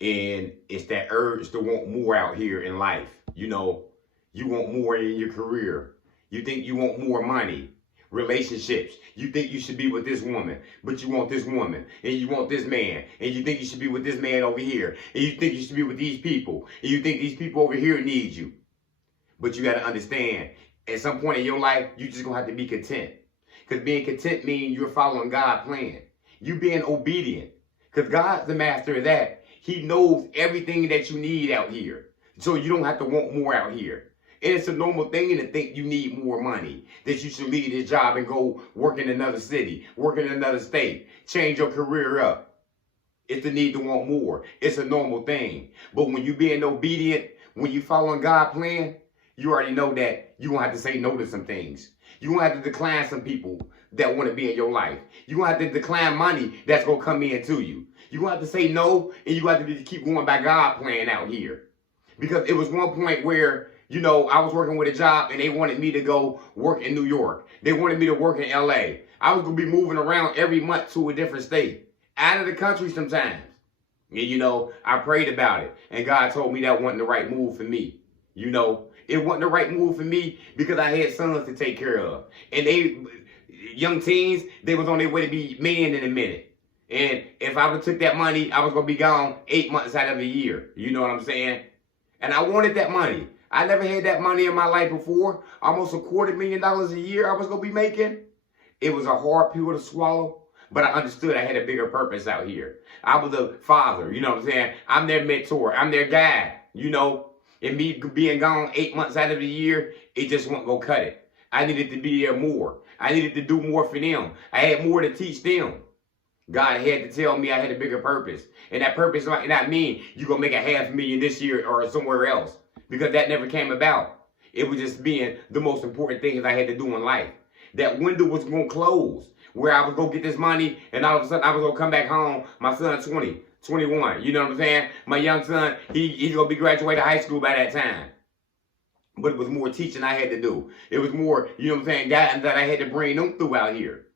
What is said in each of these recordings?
And it's that urge to want more out here in life. You want more in your career. You think you want more money. Relationships. You think you should be with this woman, but you want this woman, and you want this man, and you think you should be with this man over here, and you think you should be with these people, and you think these people over here need you. But you got to understand, at some point in your life, you just going to have to be content. Because being content means you're following God's plan. You being obedient. Because God's the master of that. He knows everything that you need out here. So you don't have to want more out here. And it's a normal thing to think you need more money, that you should leave this job and go work in another city, work in another state, change your career up. It's the need to want more. It's a normal thing. But when you being obedient, when you following God's plan, you already know that you're going to have to say no to some things. You're going to have to decline some people that want to be in your life. You're going to have to decline money that's going to come in to you. You're going to have to say no, and you have to keep going by God's plan out here. Because it was one point where, I was working with a job and they wanted me to go work in New York. They wanted me to work in LA. I was going to be moving around every month to a different state, out of the country sometimes. And, I prayed about it. And God told me that wasn't the right move for me. It wasn't the right move for me because I had sons to take care of. And young teens, they was on their way to be men in a minute. And if I would have took that money, I was going to be gone 8 months out of a year. You know what I'm saying? And I wanted that money. I never had that money in my life before. Almost $250,000 a year I was going to be making. It was a hard pill to swallow. But I understood I had a bigger purpose out here. I was a father, you know what I'm saying? I'm their mentor. I'm their guy, And me being gone 8 months out of the year, it just wasn't going to cut it. I needed to be there more. I needed to do more for them. I had more to teach them. God had to tell me I had a bigger purpose. And that purpose might not mean you're going to make $500,000 this year or somewhere else. Because that never came about. It was just being the most important things I had to do in life. That window was going to close. Where I was going to get this money and all of a sudden I was going to come back home. My son's 20, 21. You know what I'm saying? My young son, he's going to be graduating high school by that time. But it was more teaching I had to do. It was more, guidance that I had to bring them through out here.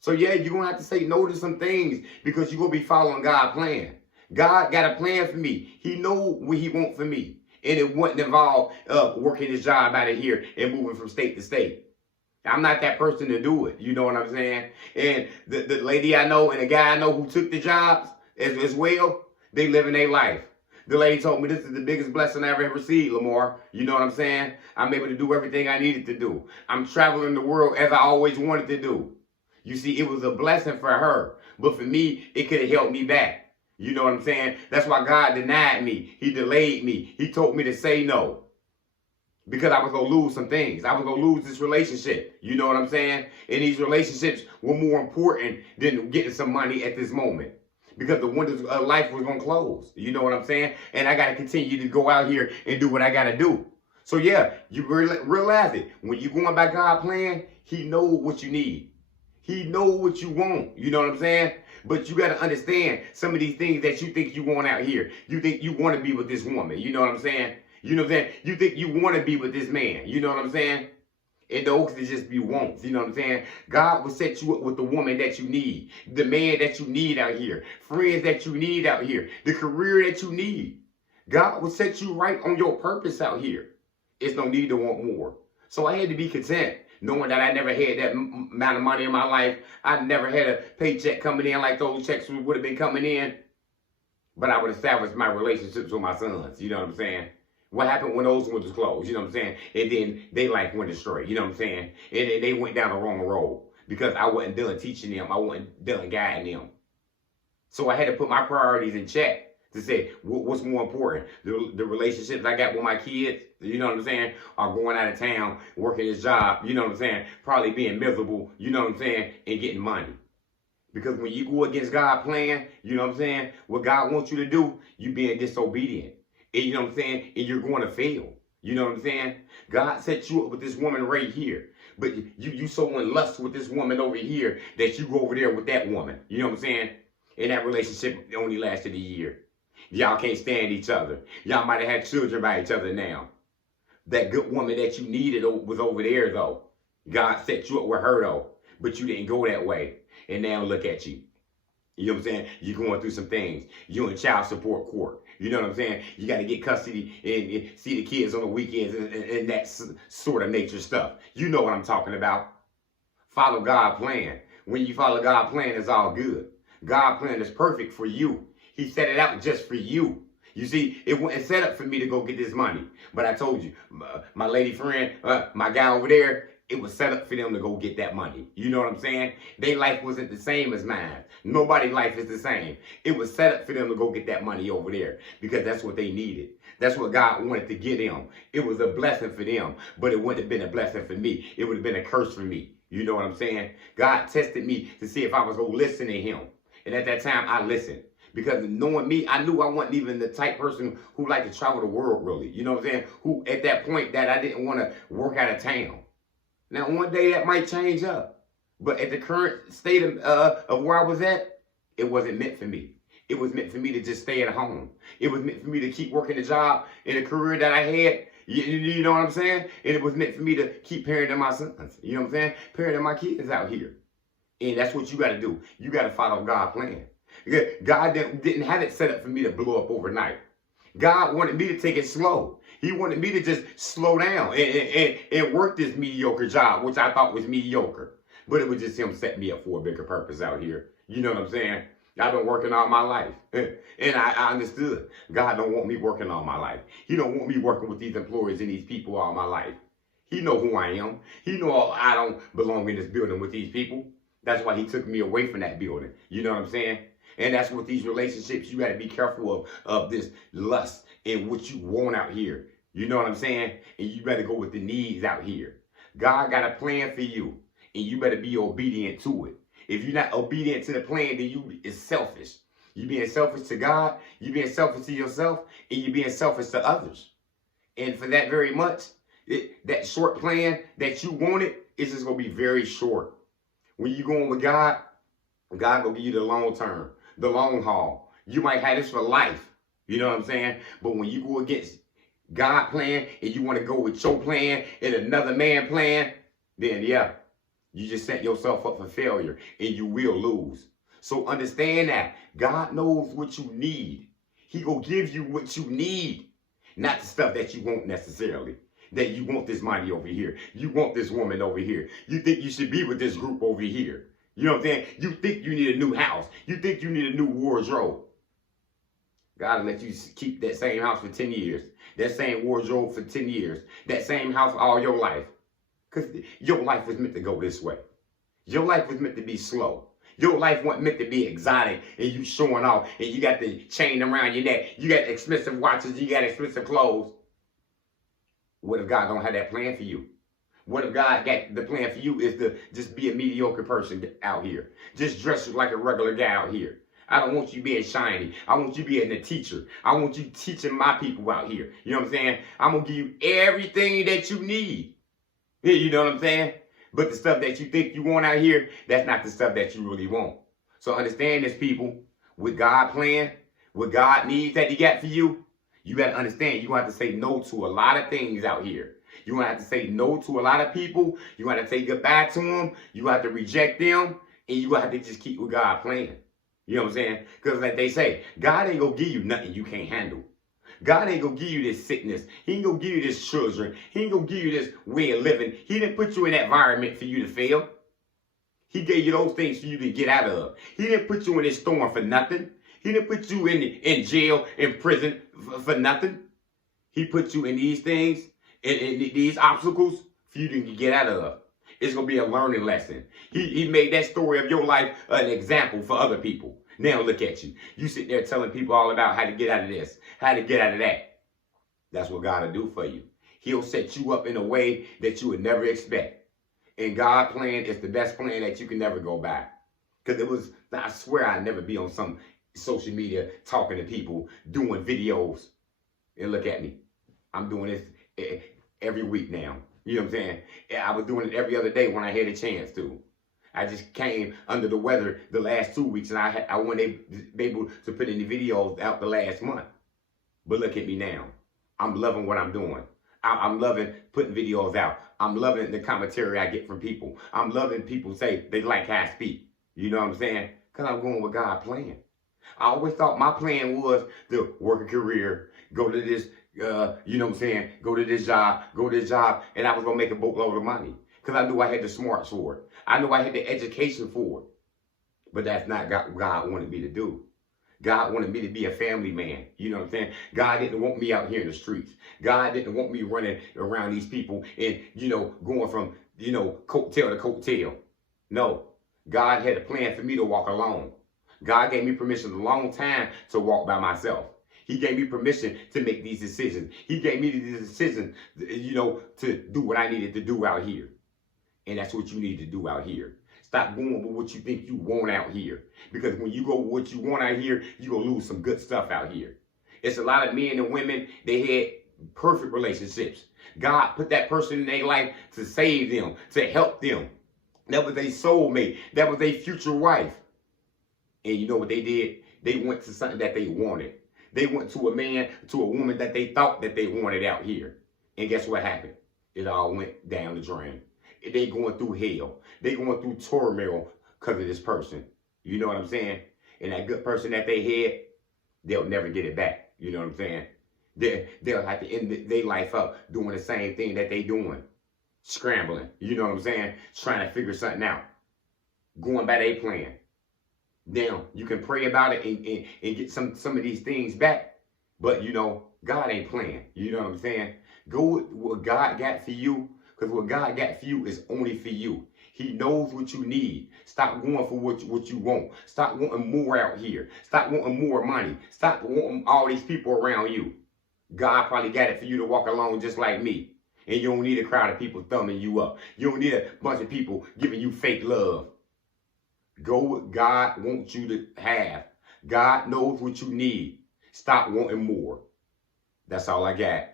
So yeah, you're going to have to say no to some things because you're going to be following God's plan. God got a plan for me. He know what he wants for me. And it wouldn't involve working this job out of here and moving from state to state. I'm not that person to do it. You know what I'm saying? And the lady I know and the guy I know who took the jobs as well, they living their life. The lady told me this is the biggest blessing I ever received, Lamar. You know what I'm saying? I'm able to do everything I needed to do. I'm traveling the world as I always wanted to do. You see, it was a blessing for her. But for me, it could have held me back. You know what I'm saying? That's why God denied me. He delayed me. He told me to say no. Because I was going to lose some things. I was going to lose this relationship. You know what I'm saying? And these relationships were more important than getting some money at this moment. Because the windows of life was going to close. You know what I'm saying? And I got to continue to go out here and do what I got to do. So yeah, you realize it. When you're going by God's plan, he knows what you need. He knows what you want. You know what I'm saying? But you got to understand some of these things that you think you want out here. You think you want to be with this woman. You know what I'm saying? You know what I'm saying? You think you want to be with this man. You know what I'm saying? And those could just be wants. You know what I'm saying? God will set you up with the woman that you need. The man that you need out here. Friends that you need out here. The career that you need. God will set you right on your purpose out here. It's no need to want more. So I had to be content. Knowing that I never had that amount of money in my life. I never had a paycheck coming in like those checks would have been coming in. But I would establish my relationships with my sons. You know what I'm saying? What happened when those windows closed? You know what I'm saying? And then they went astray. You know what I'm saying? And then they went down the wrong road. Because I wasn't done teaching them. I wasn't done guiding them. So I had to put my priorities in check. To say what's more important, the relationships I got with my kids, you know what I'm saying, are going out of town, working this job, you know what I'm saying, probably being miserable, you know what I'm saying, and getting money. Because when you go against God's plan, you know what I'm saying, what God wants you to do, you being disobedient. And you know what I'm saying, and you're going to fail. You know what I'm saying? God set you up with this woman right here. But you so in lust with this woman over here that you go over there with that woman. You know what I'm saying? And that relationship only lasted a year. Y'all can't stand each other. Y'all might have had children by each other now. That good woman that you needed was over there, though. God set you up with her, though. But you didn't go that way. And now look at you. You know what I'm saying? You're going through some things. You're in child support court. You know what I'm saying? You got to get custody and see the kids on the weekends and that sort of nature stuff. You know what I'm talking about. Follow God's plan. When you follow God's plan, it's all good. God's plan is perfect for you. He set it out just for you. You see, it wasn't set up for me to go get this money. But I told you, my lady friend, my guy over there, it was set up for them to go get that money. You know what I'm saying? Their life wasn't the same as mine. Nobody's life is the same. It was set up for them to go get that money over there because that's what they needed. That's what God wanted to get them. It was a blessing for them, but it wouldn't have been a blessing for me. It would have been a curse for me. You know what I'm saying? God tested me to see if I was going to listen to him. And at that time, I listened. Because knowing me, I knew I wasn't even the type person who liked to travel the world, really. You know what I'm saying? Who, at that point, that I didn't want to work out of town. Now, one day that might change up. But at the current state of where I was at, it wasn't meant for me. It was meant for me to just stay at home. It was meant for me to keep working the job and the career that I had. You know what I'm saying? And it was meant for me to keep parenting my sons. You know what I'm saying? Parenting my kids out here. And that's what you got to do. You got to follow God's plan. God didn't have it set up for me to blow up overnight. God wanted me to take it slow. He wanted me to just slow down and work this mediocre job, which I thought was mediocre. But it was just him setting me up for a bigger purpose out here. You know what I'm saying? I've been working all my life. And I understood. God don't want me working all my life. He don't want me working with these employees and these people all my life. He know who I am. He know I don't belong in this building with these people. That's why he took me away from that building. You know what I'm saying? And that's what these relationships, you got to be careful of this lust and what you want out here. You know what I'm saying? And you better go with the needs out here. God got a plan for you, and you better be obedient to it. If you're not obedient to the plan, then you is selfish. You being selfish to God, you being selfish to yourself, and you being selfish to others. And for that very much, that short plan that you wanted is just going to be very short. When you going with God, God going to give you the long term, the long haul. You might have this for life. You know what I'm saying? But when you go against God's plan and you want to go with your plan and another man's plan, then yeah, you just set yourself up for failure and you will lose. So understand that God knows what you need. He gonna give you what you need, not the stuff that you want necessarily. That you want this money over here. You want this woman over here. You think you should be with this group over here. You know what I'm saying? You think you need a new house. You think you need a new wardrobe. God will let you keep that same house for 10 years. That same wardrobe for 10 years. That same house all your life. Because your life was meant to go this way. Your life was meant to be slow. Your life wasn't meant to be exotic and you showing off and you got the chain around your neck. You got expensive watches. You got expensive clothes. What if God don't have that plan for you? What if God got the plan for you is to just be a mediocre person out here? Just dress like a regular guy out here. I don't want you being shiny. I want you being a teacher. I want you teaching my people out here. You know what I'm saying? I'm going to give you everything that you need. You know what I'm saying? But the stuff that you think you want out here, that's not the stuff that you really want. So understand this, people. With God's plan, what God needs that he got for you, you got to understand, you're going to have to say no to a lot of things out here. You're going to have to say no to a lot of people. You're going to have to say goodbye to them. You're going to have to reject them. And you're going to have to just keep with God's plan. You know what I'm saying? Because like they say, God ain't going to give you nothing you can't handle. God ain't going to give you this sickness. He ain't going to give you this children. He ain't going to give you this way of living. He didn't put you in that environment for you to fail. He gave you those things for you to get out of. He didn't put you in this storm for nothing. He didn't put you in jail, in prison for nothing. He put you in these things, in these obstacles for you to get out of. It's going to be a learning lesson. He made that story of your life an example for other people. Now look at you. You sit there telling people all about how to get out of this, how to get out of that. That's what God will do for you. He'll set you up in a way that you would never expect. And God's plan is the best plan that you can never go by. Because I swear I'd never be on some social media talking to people, doing videos. And look at me. I'm doing this every week now. You know what I'm saying? I was doing it every other day when I had a chance to. I just came under the weather the last 2 weeks, and I wasn't able to put any videos out the last month. But look at me now. I'm loving what I'm doing. I'm loving putting videos out. I'm loving the commentary I get from people. I'm loving people say they like how I speak. You know what I'm saying? Because I'm going with God's plan. I always thought my plan was to work a career, go to this, you know what I'm saying, go to this job, and I was going to make a boatload of money. Because I knew I had the smarts for it. I knew I had the education for it. But that's not what God wanted me to do. God wanted me to be a family man. You know what I'm saying? God didn't want me out here in the streets. God didn't want me running around these people and, going from, coattail to coattail. No. God had a plan for me to walk alone. God gave me permission a long time to walk by myself. He gave me permission to make these decisions. He gave me the decision, to do what I needed to do out here. And that's what you need to do out here. Stop going with what you think you want out here. Because when you go with what you want out here, you're going to lose some good stuff out here. It's a lot of men and women, they had perfect relationships. God put that person in their life to save them, to help them. That was their soulmate. That was their future wife. And you know what they did? They went to something that they wanted. They went to a man, to a woman that they thought that they wanted out here. And guess what happened? It all went down the drain. They going through hell. They going through turmoil because of this person. You know what I'm saying? And that good person that they had, they'll never get it back. You know what I'm saying? They'll have to end their life up doing the same thing that they doing. Scrambling. You know what I'm saying? Trying to figure something out. Going by their plan. Now, you can pray about it and get some of these things back. But, God ain't playing. You know what I'm saying? Go with what God got for you. Because what God got for you is only for you. He knows what you need. Stop going for what you want. Stop wanting more out here. Stop wanting more money. Stop wanting all these people around you. God probably got it for you to walk along just like me. And you don't need a crowd of people thumbing you up. You don't need a bunch of people giving you fake love. Go what God wants you to have. God knows what you need. Stop wanting more. That's all I got.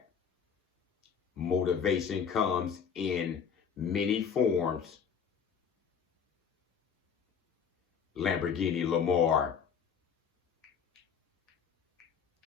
Motivation comes in many forms. Lamborghini Lamar.